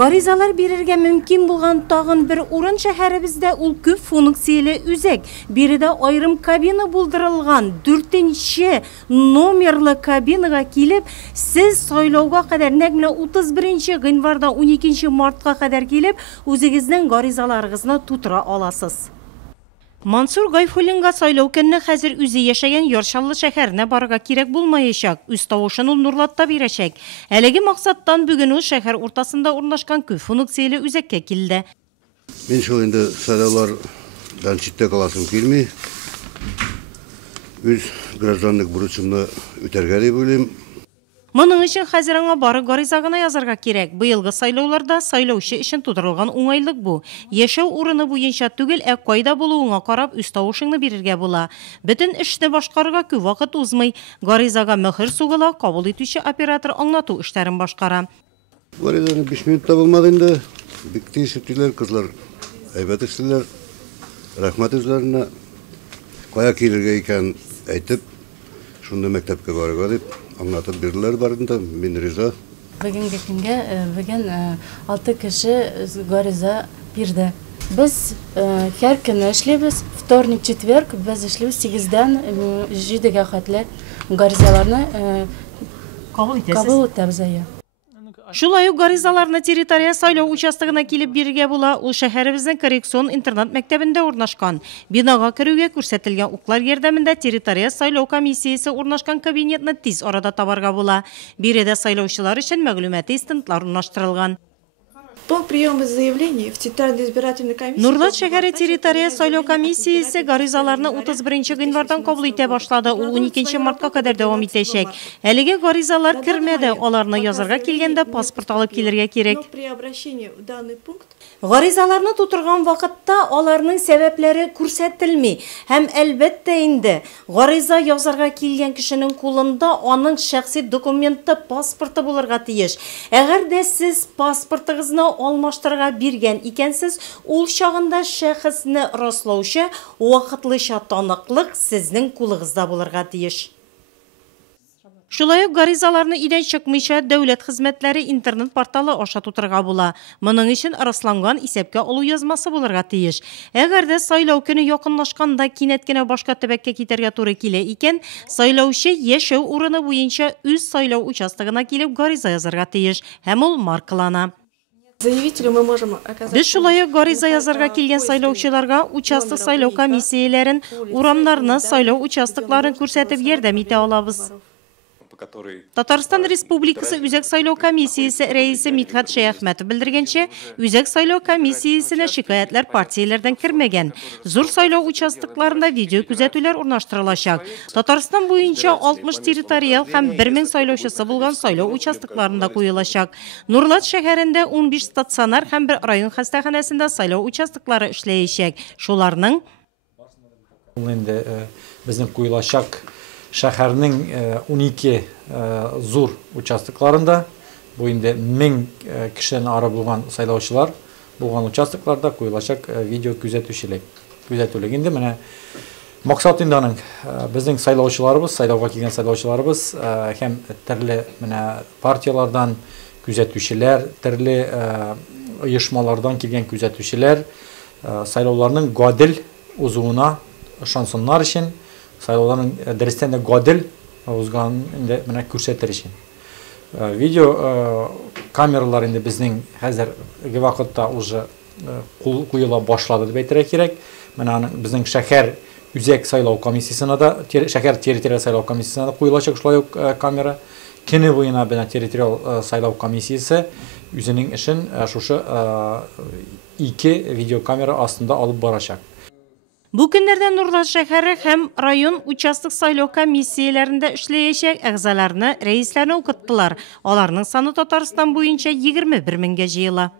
Гаризалар бирергә мөмкин булган тагын бер урын шәһәребездә ул күп функцияле үзәк. Биредә айрым кабина булдырылган 4-нче номерлы кабинага килеп, сез сайлауга кадәр нәкъ 31 гыйнварда 12 мартка кадәр килеп, үзегезнең гаризаларыгызны тутыра аласыз. Мансур Гайфуллинга сайлау көнне хәзер үзе яшәгән Яршаллы шәһәренә барырга кирәк булмаячак. Үз тавышын ул Нурлатта бирәчәк. Әлеге максаттан бүген ул шәһәр уртасында урнашкан күп функцияле үзәккә килде. Мен шул инде сайлаулардан читтә каласым килми. Үз гражданлык бурычымны үтәргә дип уйлыйм. Моның өчен хәзер аңа бары гариза гына язарга кирәк. Быелгы сайлауларда сайлаучы өчен тудырылган уңайлык бу. Яшәү урыны буенча түгел, кайда булуыңа карап үз тавышыңны бирергә була. Бөтен эшне башкарырга күп вакыт узмый. Гаризага мөхөр сугыла, кабул итүче оператор аңлату эшләрен башкара. Гаризаны 5 минутта булмады инде. Бик тиз иттеләр, кызлар әйбәт эшләр. Рәхмәт үзләренә. Кая килергә икән әйтеп, шунда мәктәпкә барырга дип аңлатып бирделәр барында, мин риза. Бүгенге көнгә бүген 6 кеше гариза бирде. Без һәр көн эшлибез, вторник, четверг без эшлибез 8-дән 7-гә хәтле гаризаларны кабул итәбез. Шулай ук гаризаларны территория сайлау участогына килеп бирергә була. Ул шәһәребезнең коррекцион интернат мәктәбендә урнашкан. Бинага керүгә күрсәтелгән уклар ярдәмендә территория сайлау комиссиясе урнашкан кабинетны тиз арада табарга була. Биредә сайлаучылар өчен мәгълүмати стендлар урнаштырылган. По приему заявлений в Центральной избирательной комиссии Нурлат шәһәре территория сайлау комиссиясе гаризаларны 31 гыйнвардан кабул итә башлады. Ул 12 мартка кадәр дәвам итәчәк. Әлеге гаризалар кермәде, аларны язарга килгәндә паспорт алып килергә кирәк. При обращении в данный пункт Гаризаларны тутырган вакытта аларның сәбәпләре күрсәтелми. Һәм әлбәттә инде гариза язарга килгән кешенең кулында аның шәхси документы, паспорты булырга тиеш. Әгәр дә сез паспортыгызны алмаштырга биргән икәнсез, ул чагында шәхесне раслаучы вакытлыча таныклык сезнең кулыгызда булырга тиеш. Шулай ук гаризаларны идән чыкмыйча дәүләт хезмәтләре интернет порталы аша тутырга була. Моның өчен расланган исәпкә алу язмасы булырга тиеш. Әгәр дә сайлау көне якынлашканда кинәт кенә башка төбәккә китәргә туры килә икән, сайлаучы яшәү урыны буенча үз сайлау участогына килеп гариза язарга тиеш, һәм ул маркалана. заявителю мы можем оказать... Без шулай ук гариза язарга килгән сайлаучыларга участок сайлау комиссияләрен, урамнарны, сайлау участокларын күрсәтеп ярдәм итә алабыз. Татарстан Республикасы Үзәк сайлау комиссиясе рәисе Митхат Шәяхмәтов белдергәнчә, Үзәк сайлау комиссиясенә шикаятьләр партияләрдән кермәгән. Зур сайлау участокларында видео күзәтүләр урнаштырылачак. Татарстан буенча 60 территориал һәм 1000 сайлаучысы булган сайлау участокларында куелачак. Нурлат шәһәрендә 15 стационар һәм 1 район хастаханәсендә сайлау участоклары эшләячәк. Шуларның безнең куелачак шәһәрнең 12 зур участокларында, бу инде 1000 кешедән ары булган сайлаучылар булган участокларда куелачак видео күзәтүлек. Инде менә максат инде аның безнең сайлаучыларыбыз, сайлауга килгән сайлаучыларыбыз һәм төрле менә партиялардан күзәтүчеләр, төрле оешмалардан килгән күзәтүчеләр сайлауларның гадел узуына ышансыннар өчен, сайлауларның дөрестән дә гадел узган инде менә күрсәтер өчен. Видео камералар инде безнең хәзерге вакытта уже куела башлады дип әйтергә кирәк. Менә безнең шәһәр үзәк сайлау комиссиясына да, шәһәр территория сайлау комиссиясына да куелачак шулай ук камера. Көне буена белән территориал сайлау комиссиясе үзенең эшен шушы 2 видеокамера астында алып барачак. Бу көннәрдә Нурлат шәһәре һәм район участок сайлау комиссияләрендә эшләячәк әгъзаларны, рәисләрне укыттылар. Аларның саны Татарстан буенча 21 меңгә җыела.